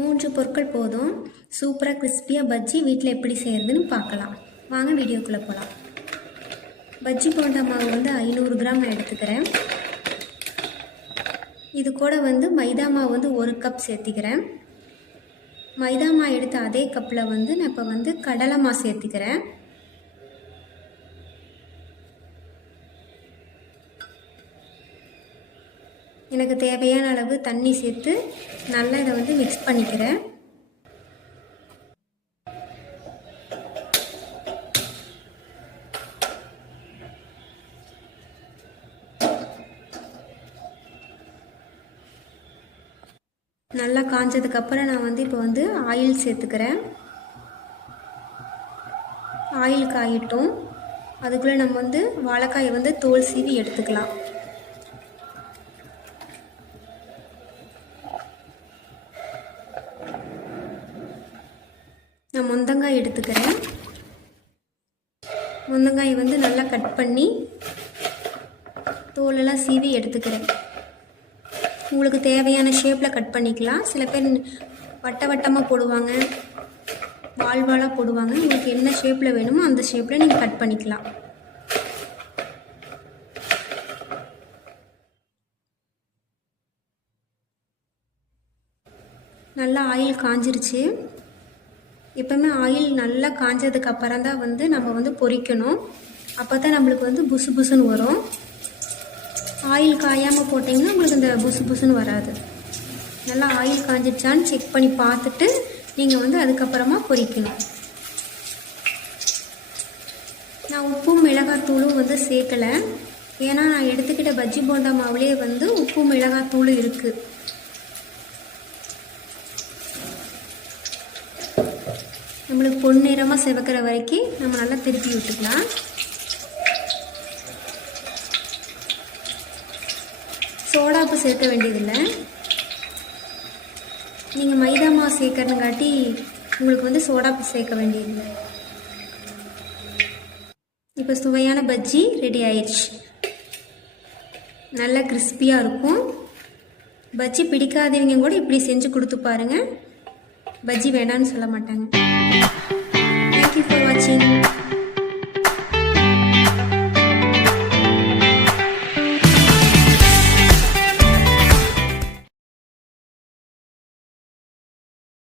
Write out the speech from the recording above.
3 பொருட்கள் போதும். சூப்பராக கிறிஸ்பியாக பஜ்ஜி வீட்டில் எப்படி செய்கிறதுன்னு பார்க்கலாம். வாங்க வீடியோக்குள்ளே போகலாம். பஜ்ஜி போண்டா மாவு 500 கிராம் எடுத்துக்கிறேன். இது கூட மைதா மாவு 1 கப் சேர்த்திக்கிறேன். மைதா மாவு எடுத்த அதே கப்பில் நான் இப்போ கடலை மாவு சேர்த்திக்கிறேன். எனக்கு தேவையான அளவு தண்ணி சேர்த்து நல்லா இதை மிக்ஸ் பண்ணிக்கிறேன். நல்லா காஞ்சதுக்கப்புறம் நான் இப்போ ஆயில் சேர்த்துக்கிறேன். ஆயில் காயட்டும். அதுக்குள்ளே நம்ம வாழைக்காயை தோல் சீவி எடுத்துக்கலாம். நான் முந்தங்காய் எடுத்துக்கிறேன். முந்தங்காய் நல்லா கட் பண்ணி தோலெல்லாம் சீவி எடுத்துக்கிறேன். உங்களுக்கு தேவையான ஷேப்பில் கட் பண்ணிக்கலாம். சில பேர் வட்ட வட்டமாக போடுவாங்க, வால்வாலாக போடுவாங்க. உங்களுக்கு என்ன ஷேப்பில் வேணுமோ அந்த ஷேப்பில் நீங்கள் கட் பண்ணிக்கலாம். நல்லா ஆயில் காஞ்சிருச்சு. எப்போவுமே ஆயில் நல்லா காஞ்சதுக்கு அப்புறம் தான் நம்ம பொரிக்கணும். அப்போ தான் நம்மளுக்கு புசு புசுன்னு வரும். ஆயில் காயாமல் போட்டிங்கன்னா உங்களுக்கு இந்த புசு புசுன்னு வராது. நல்லா ஆயில் காஞ்சிடுச்சான்னு செக் பண்ணி பார்த்துட்டு நீங்கள் அதுக்கப்புறமா பொரிக்கணும். நான் உப்பும் மிளகாத்தூளும் சேர்க்கலை. ஏன்னா நான் எடுத்துக்கிட்ட பஜ்ஜி போண்டா மாவுலேயே உப்பு மிளகாத்தூள் இருக்குது. நம்மளுக்கு பொன்னிறமாக செவக்கிற வரைக்கும் நம்ம நல்லா திருப்பி விட்டுக்கலாம். சோடாப்பு சேர்க்க வேண்டியதில்லை. நீங்கள் மைதா மாவு சேர்க்கறதுங்காட்டி உங்களுக்கு சோடாப்பு சேர்க்க வேண்டியதில்லை. இப்போ சுவையான பஜ்ஜி ரெடி ஆயிடுச்சு. நல்லா கிறிஸ்பியாக இருக்கும். பஜ்ஜி பிடிக்காதவங்க கூட இப்படி செஞ்சு கொடுத்து பாருங்கள். பஜ்ஜி வேண்டான்னு சொல்ல மாட்டாங்க.